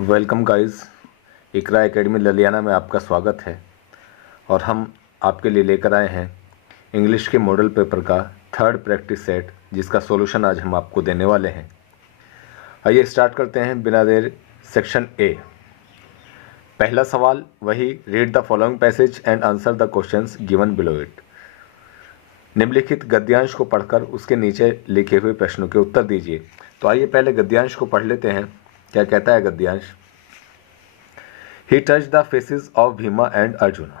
Welcome guys. Iqra academy Laliyana में आपका स्वागत है और हम आपके लिए लेकर आए हैं इंग्लिश के मॉडल पेपर का थर्ड प्रैक्टिस सेट, जिसका सॉल्यूशन आज हम आपको देने वाले हैं। आइए स्टार्ट करते हैं बिना देर। सेक्शन ए, पहला सवाल वही, read the following passage and answer the questions given below it. निम्नलिखित गद्यांश को पढ़कर उसके नीचे लिखे हुए प्रश्नों के उत्तर दीजिए। तो आइए पहले गद्यांश को पढ़ लेते हैं। क्या कहता है गद्यांश? He touched the faces of Bhima and Arjuna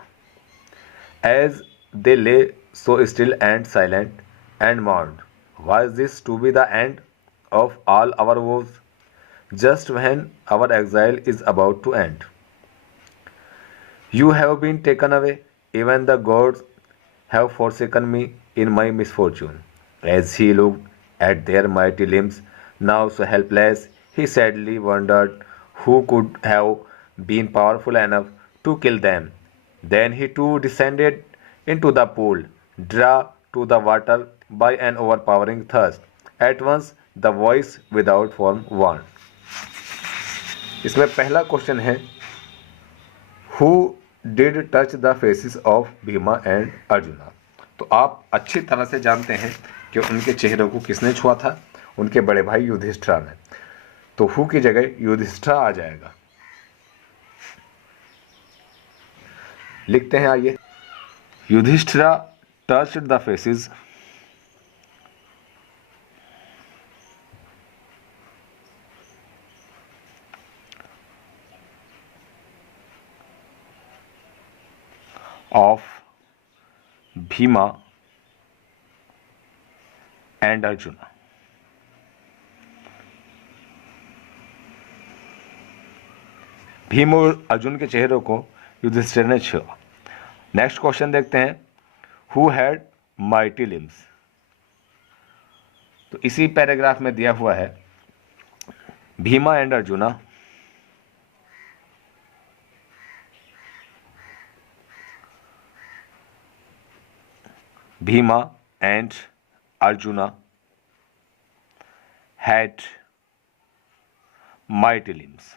as they lay so still and silent, and mourned, was this to be the end of all our woes, just when our exile is about to end? You have been taken away, even the gods have forsaken me in my misfortune. As he looked at their mighty limbs, now so helpless, he sadly wondered who could have been powerful enough to kill them. Then he too descended into the pool, drawn to the water by an overpowering thirst. At once the voice without form warned. इसमें पहला question है, who did touch the faces of Bhima and arjuna. तो आप अच्छी तरह से जानते हैं कि उनके चेहरों को किसने छुआ था? उनके बड़े भाई युधिष्ठिर ने। तो हु की जगह युधिष्ठिर आ जाएगा। लिखते हैं, आइए। Yudhishthira touched the faces of Bhima and Arjuna. Bhima और अर्जुन के चेहरों को युधिष्ठिर ने छुआ। नेक्स्ट क्वेश्चन देखते हैं, हु हैड माइटी लिम्स। तो इसी पैराग्राफ में दिया हुआ है, Bhima and Arjuna Bhima and Arjuna had mighty limbs.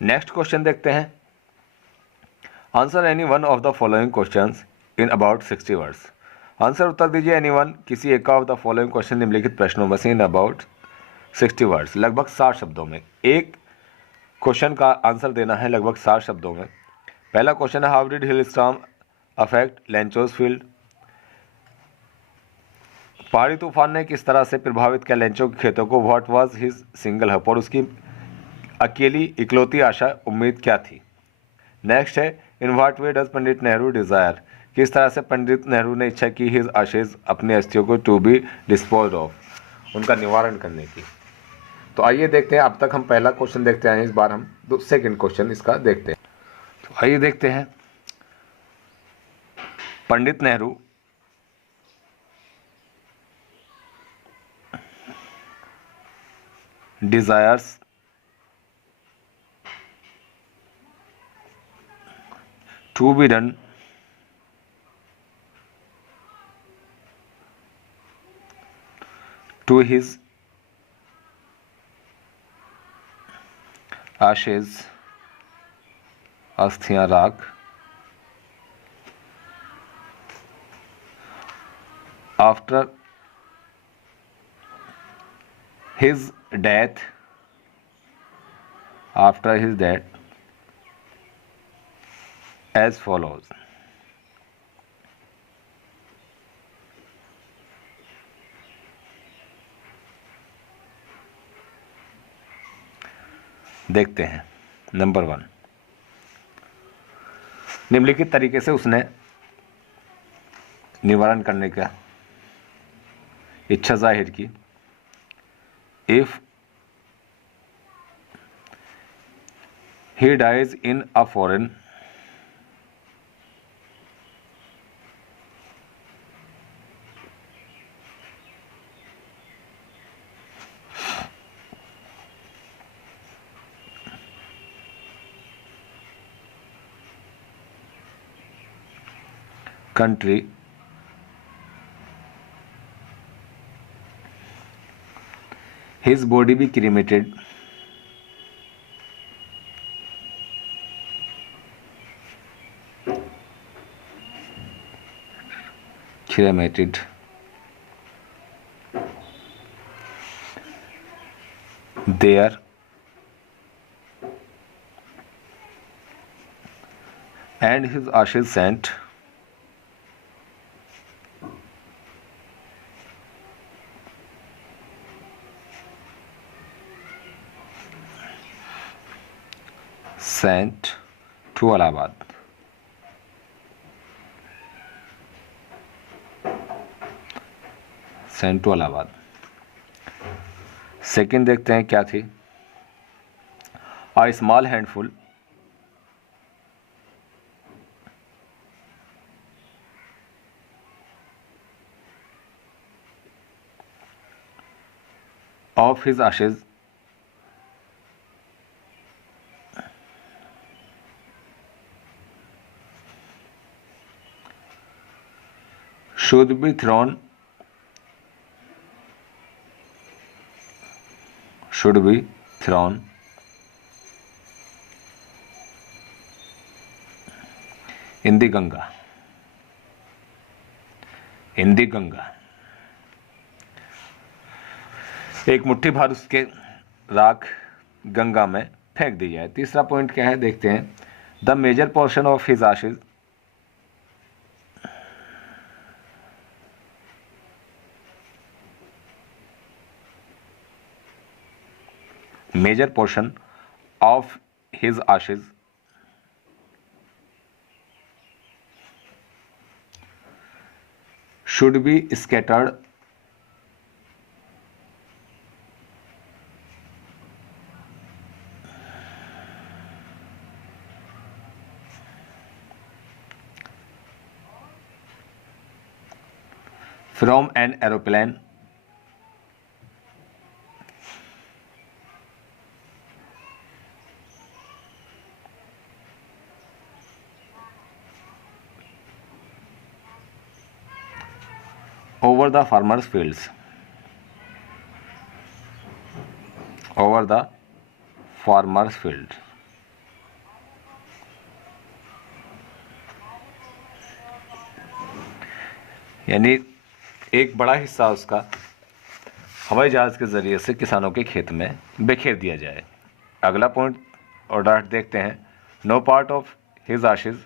Next question देखते हैं, answer any one of the following questions in about 60 words. Answer उत्तर दीजिए एनी वन, किसी एक ऑफ द फॉलोइंग क्वेश्चन निम्नलिखित प्रश्नों में से इन अबाउट 60 वर्ड्स, लगभग 60 शब्दों में। एक क्वेश्चन का आंसर देना है लगभग 60 शब्दों में। पहला क्वेश्चन है, how did hill storm affect Lencho's field. पहाड़ी तूफान ने किस तरह से प्रभावित किया लेंचो के खेतों को। What was his single hope, और उसकी अकेली इकलौती आशा उम्मीद क्या थी। नेक्स्ट है, in what way does Pandit Nehru desire, किस तरह से पंडित नेहरू ने इच्छा की हिज आशेज, अपनी अस्थियों को टू बी डिस्पोज ऑफ, उनका निवारण करने की। तो आइए देखते हैं, अब तक हम पहला क्वेश्चन देखते आए हैं, इस बार हम सेकंड क्वेश्चन इसका देखते हैं। तो आइए देखते हैं, Pandit Nehru desires to be done to his ashes, अस्थियां राख, after his death, as follows। देखते हैं, नंबर 1, निम्नलिखित तरीके से उसने निवारण करने का इच्छा जाहिर की। If he dies in a foreign country his body be cremated there and his ashes sent to Allahabad. Second देखते हैं क्या थी. A small handful of his ashes should be thrown in the Ganga. एक मुट्ठी भर उसके राख गंगा में फेंक दी जाए. तीसरा पॉइंट क्या है देखते हैं. The major portion of his ashes should be scattered from an aeroplane over the farmers fields. यानी एक बड़ा हिस्सा उसका हवाई जहाज के जरिए से किसानों के खेत में बिखेर दिया जाए. अगला पॉइंट और डाट देखते हैं. No part of his ashes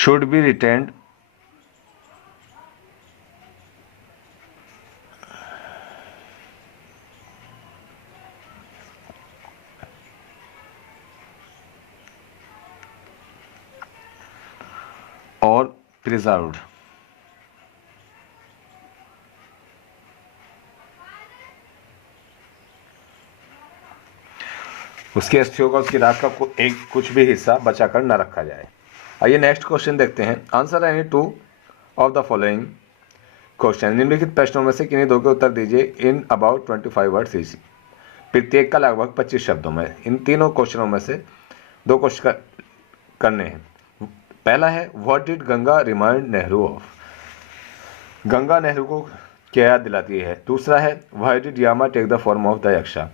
should be retained or preserved. उसकी अस्थियों का, उसकी राख का कुछ भी हिस्सा बचाकर न रखा जाए. आइए नेक्स्ट क्वेश्चन देखते हैं. Answer any two of the following question. निम्नलिखित प्रश्नों में से किन्हीं दो के उत्तर दीजिए इन अबाउट 25 वर्ड्स ईच. प्रत्येक का लगभग 25 शब्दों में. इन तीनों क्वेश्चनों में से दो क्वेश्चन करने हैं. पहला है what did Ganga remind Nehru of. Ganga Nehru को क्या याद दिलाती है. दूसरा है why did Yama take the form of the Yaksha.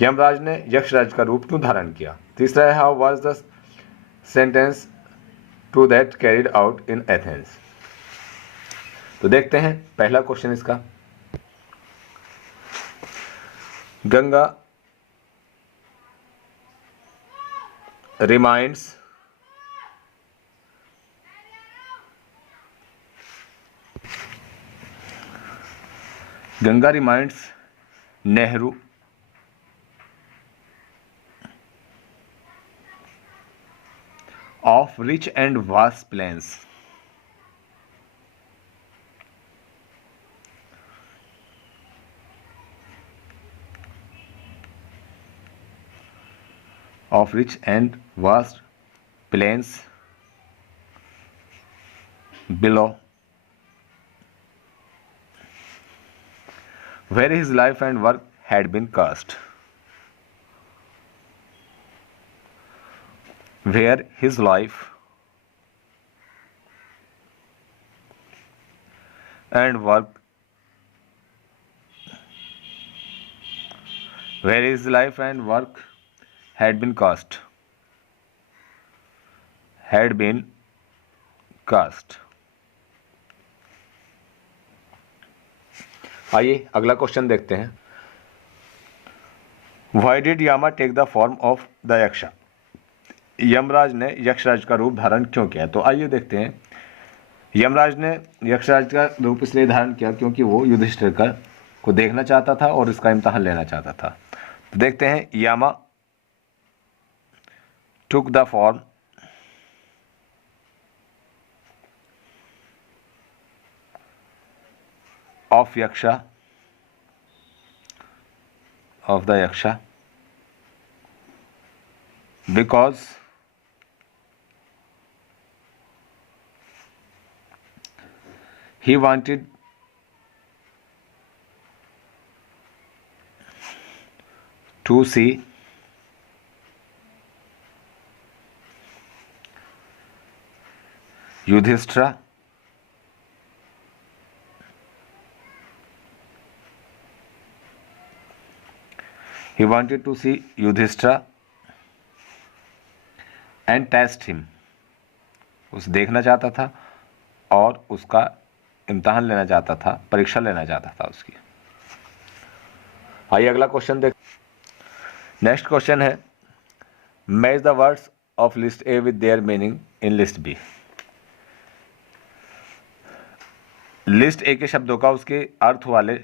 Yamraj ने यक्षराज का रूप क्यों धारण किया. तीसरा है how was the sentence to that carried out in Athens. तो देखते हैं पहला क्वेश्चन इसका. Ganga reminds Nehru of rich and vast plains. Below where his life and work had been cast. Where his life and work where his life and work had been cast. Had been cast. आइए अगला question देखते हैं. Why did Yama take the form of the Yaksha? Yamraj ने यक्षराज का रूप धारण क्यों किया? तो आइए देखते हैं. यमराज ने यक्षराज का रूप इसलिए धारण किया क्योंकि वो युधिष्ठिर को देखना चाहता था और इसका इम्तहान लेना चाहता था. तो देखते हैं. यामा took the form of Yaksha because he wanted to see Yudhishthira and test him. उसे देखना चाहता था और उसका इम्तहान लेना चाहता था, परीक्षा लेना चाहता था उसकी. आइए अगला क्वेश्चन देख. नेक्स्ट क्वेश्चन है match the words of list A with their meaning in list B. List A के शब्दों का उसके अर्थ वाले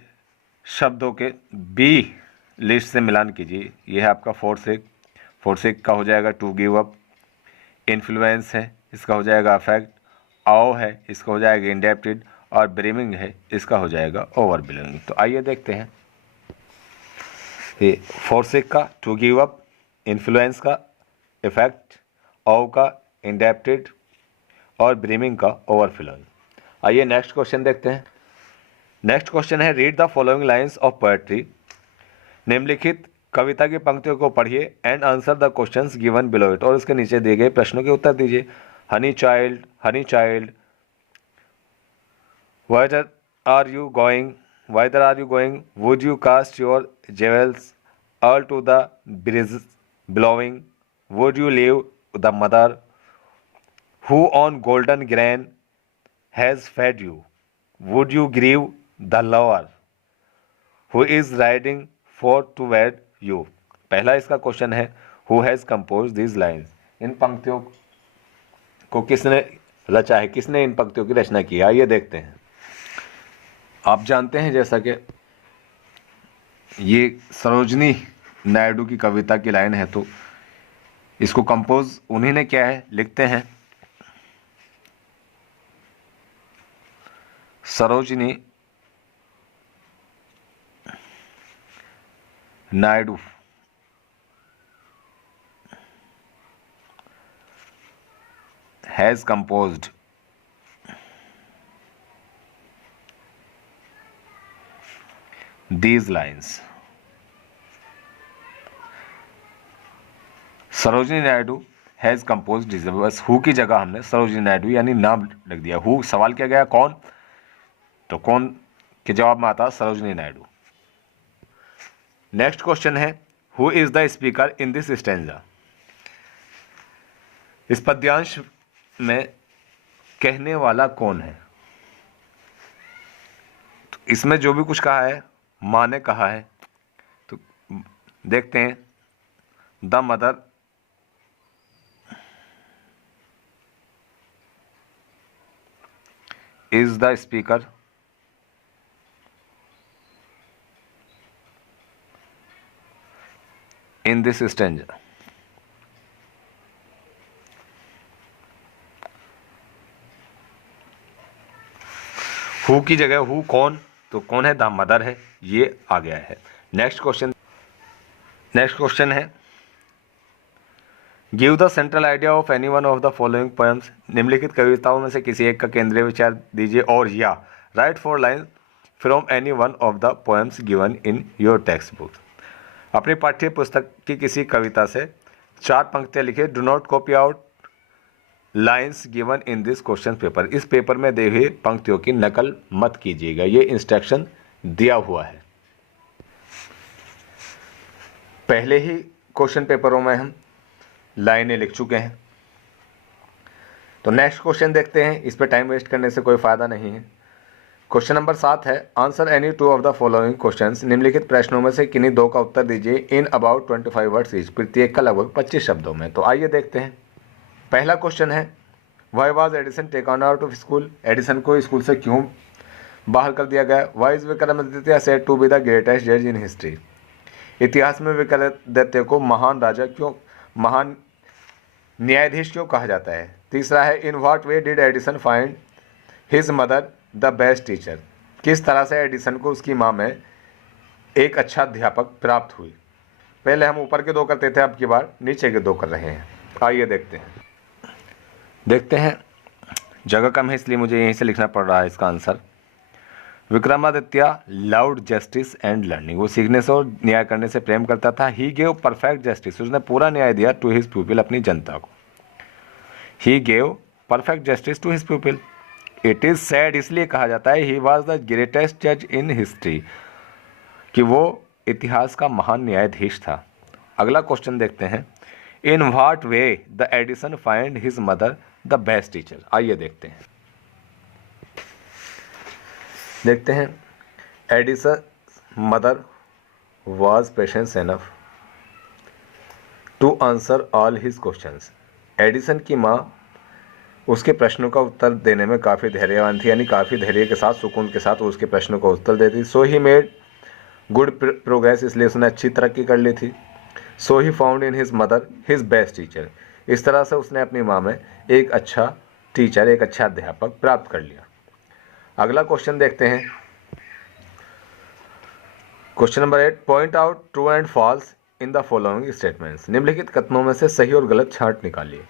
शब्दों के बी लिस्ट से मिलान कीजिए. यह है आपका फोर्सेक का हो जाएगा टू गिव अप. इन्फ्लुएंस है, इसका हो जाएगा अफेक्ट. आओ है, इसका हो जाएगा इंडेप्टेड. और ब्रीमिंग है, इसका हो जाएगा ओवर बिलोंगिंग. तो आइए देखते हैं. ये फोर्सेक का टू गिव अप, इन्फ्लुएंस का इफेक्ट, आओ का इंडेप्टेड और ब्रीमिंग का ओवर बिलोंगिंग. आइए नेक्स्ट क्वेश्चन देखते हैं. नेक्स्ट क्वेश्चन है read the following lines of poetry. निम्नलिखित कविता की पंक्तियों को पढ़िए and answer the questions given below it. और इसके नीचे दिए गए प्रश्नों के उत्तर दीजिए. Honey child whither are you going, would you cast your jewels all to the breeze blowing, would you leave the mother who on golden grain has fed you, would you grieve the lover who is riding for to wed you. पहला इसका question है who has composed these lines. इन पंक्तियों को किसने रचा है, किसने इन पंक्तियों की रचना की है? आइए देखते हैं. आप जानते हैं जैसा कि ये सरोजनी नायडू की कविता की लाइन है, तो इसको कंपोज उन्हीं ने किया है. लिखते हैं Sarojini Naidu has composed these lines. Sarojini Naidu has compose this. बस हु की जगह हमने सरोजनी नायडू यानी नाम लिख दिया. हु सवाल किया गया कौन, तो कौन के जवाब में आता सरोजनी नायडू. नेक्स्ट क्वेश्चन है who is the speaker in this stanza. इस पद्यांश में कहने वाला कौन है? तो इसमें जो भी कुछ कहा है माँ ने कहा है. तो देखते हैं. The mother is the speaker in this stanza. Who की जगह हु कौन, तो कौन है? द मदर है. ये आ गया है. नेक्स्ट क्वेश्चन है give the central idea of any one of the following poems. निम्नलिखित कविताओं में से किसी एक का केंद्रीय विचार दीजिए और या right 4 line from any one of the poems given in your text book. अपनी पाठ्य पुस्तक की किसी कविता से 4 पंक्तियाँ लिखिए। Do not copy out lines given in this question paper. इस पेपर में दी हुई पंक्तियों की नकल मत कीजिएगा, ये इंस्ट्रक्शन दिया हुआ है। पहले ही क्वेश्चन पेपरों में हम लाइनें लिख चुके हैं। तो नेक्स्ट क्वेश्चन देखते हैं, इस पर टाइम वेस्ट करने से कोई फायदा नहीं है। क्वेश्चन नंबर 7 है, answer any 2 of the following questions. निम्नलिखित प्रश्नों में से किन्हीं 2 का उत्तर दीजिए इन अबाउट 25 वर्ड्स ईच, प्रत्येक का लगभग 25 शब्दों में। तो आइए देखते हैं। पहला क्वेश्चन है, why was Edison taken out of school. Edison को स्कूल से क्यों बाहर कर दिया गया। Why is Vikramaditya said to be the greatest जज इन हिस्ट्री। इतिहास में विक्रमादित्य को महान राजा क्यों, महान न्यायाधीश क्यों कहा जाता है। तीसरा है, in what way did Edison find his mother the best teacher. किस तरह से एडिसन को उसकी माँ में एक अच्छा अध्यापक प्राप्त हुई। पहले हम ऊपर के 2 करते थे, अब की बार नीचे के 2 कर रहे हैं। आइए देखते हैं। जगह कम है इसलिए मुझे यहीं से लिखना पड़ रहा है इसका answer. Vikramaditya loved justice and learning. वो सीखने से और न्याय करने से प्रेम करता था। ही गेव परफेक्ट जस्टिस। उसने पूरा न्याय दिया टू हिज पीपल, अपनी जनता को। He gave perfect justice to his people. It is said, इसलिए कहा जाता है ही वॉज द ग्रेटेस्ट जज इन हिस्ट्री, कि वो इतिहास का महान न्यायाधीश था। अगला क्वेश्चन देखते हैं, in what way the Edison find his mother the best teacher. आइए देखते हैं। Edison mother was patience enough to answer all his questions. Edison की माँ उसके प्रश्नों का उत्तर देने में काफ़ी धैर्यवान थी, यानी काफ़ी धैर्य के साथ, सुकून के साथ उसके प्रश्नों का उत्तर देती। So he made good progress, इसलिए उसने अच्छी तरक्की कर ली थी। So he found in his mother his best teacher. इस तरह से उसने अपनी माँ में एक अच्छा टीचर, एक अच्छा अध्यापक प्राप्त कर लिया। अगला क्वेश्चन देखते हैं। Question number 8, point out true and falls in the following statements. निम्नलिखित कथनों में से सही और गलत छांट निकालिए।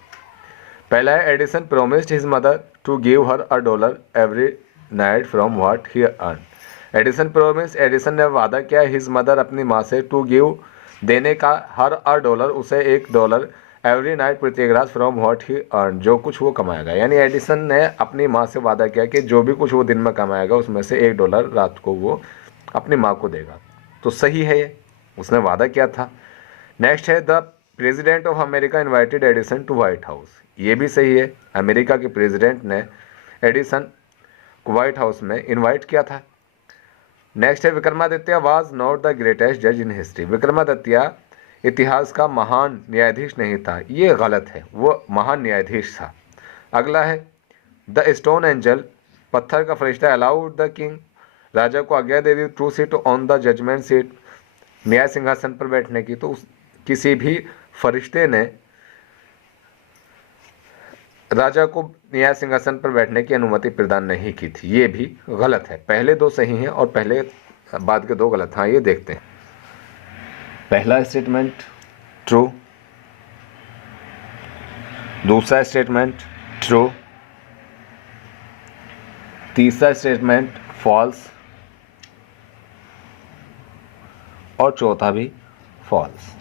पहला है, Edison promised his mother to give her $1 every night from what he earn. Edison promise, Edison ने वादा किया हिज मदर, अपनी माँ से, टू गिव, देने का, हर $1 उसे $1 एवरी नाइट, प्रत्येक रात, फ्रॉम व्हाट ही अर्न, जो कुछ वो कमाएगा। यानी एडिसन ने अपनी माँ से वादा किया कि जो भी कुछ वो दिन में कमाएगा उसमें से $1 रात को वो अपनी माँ को देगा। तो सही है ये, उसने वादा किया था। नेक्स्ट है, the president of America invited Edison to White House. ये भी सही है, अमेरिका के प्रेसिडेंट ने एडिसन को व्हाइट हाउस में इनवाइट किया था। नेक्स्ट है, Vikramaditya was not the greatest जज इन हिस्ट्री। विक्रमादित्य इतिहास का महान न्यायाधीश नहीं था, ये गलत है, वो महान न्यायाधीश था। अगला है, द स्टोन एंजल, पत्थर का फरिश्ता, अलाउड द किंग, राजा को आज्ञा दे दी, to sit on the judgement seat, न्याय सिंहासन पर बैठने की। तो किसी भी फरिश्ते ने राजा को न्याय सिंहासन पर बैठने की अनुमति प्रदान नहीं की थी, ये भी गलत है। पहले 2 सही हैं और बाद के 2 गलत। हाँ, ये देखते हैं। पहला स्टेटमेंट ट्रू, दूसरा स्टेटमेंट ट्रू, तीसरा स्टेटमेंट फॉल्स और चौथा भी फॉल्स।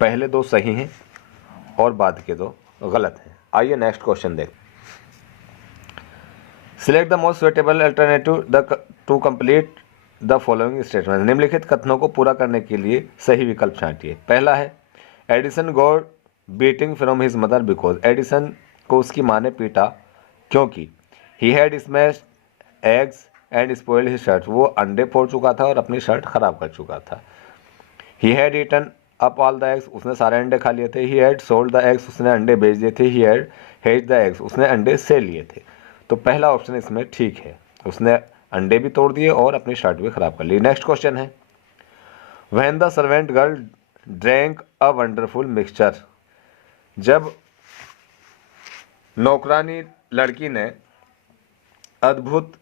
पहले 2 सही हैं और बाद के 2 गलत हैं। आइए नेक्स्ट क्वेश्चन देखें। Select the most suitable alternative to complete the following statement. निम्नलिखित कथनों को पूरा करने के लिए सही विकल्प छांटिए। पहला है, Edison got beating from his mother because. Edison को उसकी माँ ने पीटा क्योंकि he had smashed eggs and spoiled his shirt. वो अंडे फोड़ चुका था और अपनी शर्ट खराब कर चुका था। He had eaten up all the eggs, उसने सारे अंडे खा लिए थे। He had sold the eggs, उसने अंडे बेच दिए थे। He had hatched the eggs, उसने अंडे सेल लिए थे। तो पहला ऑप्शन इसमें ठीक है, उसने अंडे भी तोड़ दिए और अपनी शर्ट भी खराब कर ली। नेक्स्ट क्वेश्चन है, when the servant girl drank a wonderful mixture. जब नौकरानी लड़की ने अद्भुत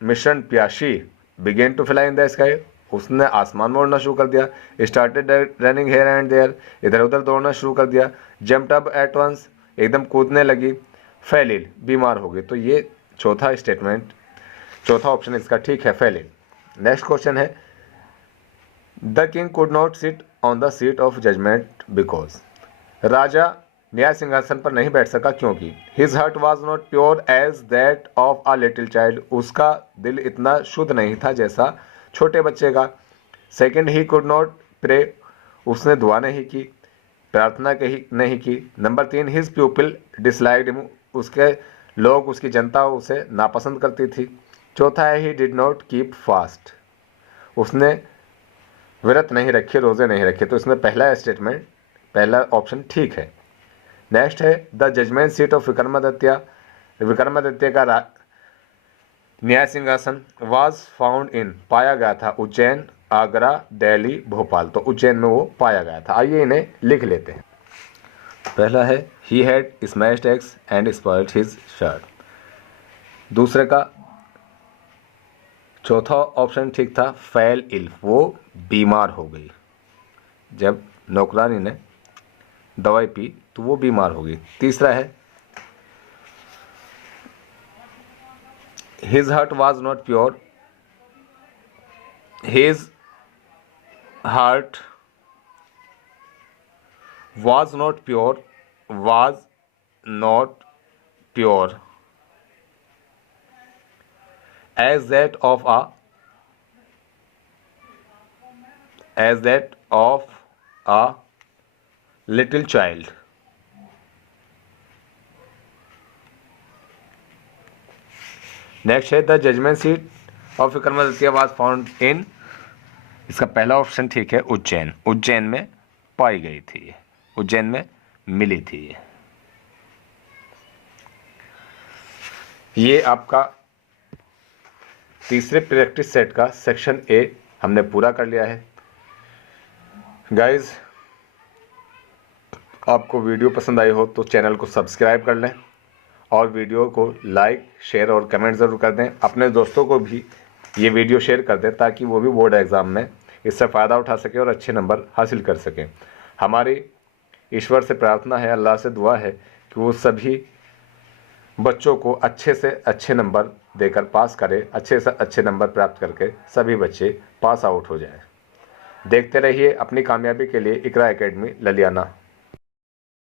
मिश्रण प्यासी, began to fly in the sky, उसने आसमान में उड़ना शुरू कर दिया। Started running here and there, इधर उधर दौड़ना शुरू कर दिया। जम्प्ड अप एट वंस, एकदम कूदने लगी। फेल इल, बीमार हो गई। तो ये चौथा स्टेटमेंट चौथा ऑप्शन इसका ठीक है, फेल इन। नेक्स्ट क्वेश्चन है, the king could not sit on the seat of judgement because, राजा न्याय सिंहासन पर नहीं बैठ सका क्योंकि his heart was not pure as that of a little child, उसका दिल इतना शुद्ध नहीं था जैसा छोटे बच्चे का। Second, he could not pray, उसने दुआ नहीं की, प्रार्थना नहीं की। Number 3, his people disliked him, उसके लोग, उसकी जनता उसे नापसंद करती थी। चौथा है, he did not keep fast, उसने व्रत नहीं रखे, रोजे नहीं रखे। तो इसमें पहला स्टेटमेंट, पहला ऑप्शन ठीक है। नेक्स्ट है, the judgement seat of Vikramaditya, Vikramaditya का न्याय सिंहासन वाज फाउंड इन, पाया गया था उज्जैन, आगरा, दिल्ली, भोपाल। तो उज्जैन में वो पाया गया था। आइए इन्हें लिख लेते हैं। पहला है, he had smashed eggs and spoiled his shirt. दूसरे का चौथा ऑप्शन ठीक था, फेल इल, वो बीमार हो गई। जब नौकरानी ने दवाई पी तो वो बीमार हो गई। तीसरा है, his heart was not pure, his heart was not pure, was not pure as that of a little child। Next है, the judgement seat of Vikramaditya was found in, इसका पहला ऑप्शन ठीक है, उज्जैन, उज्जैन में पाई गई थी, उज्जैन में मिली थी। ये आपका तीसरे प्रैक्टिस सेट का सेक्शन ए हमने पूरा कर लिया है। गाइस, आपको वीडियो पसंद आई हो तो चैनल को सब्सक्राइब कर लें और वीडियो को लाइक, शेयर और कमेंट ज़रूर कर दें। अपने दोस्तों को भी ये वीडियो शेयर कर दें ताकि वो भी बोर्ड एग्ज़ाम में इससे फ़ायदा उठा सके और अच्छे नंबर हासिल कर सकें। हमारी ईश्वर से प्रार्थना है, अल्लाह से दुआ है कि वो सभी बच्चों को अच्छे से अच्छे नंबर देकर पास करे, अच्छे से अच्छे नंबर प्राप्त करके सभी बच्चे पास आउट हो जाएं। देखते रहिए अपनी कामयाबी के लिए इकरा एकेडमी ललियाना।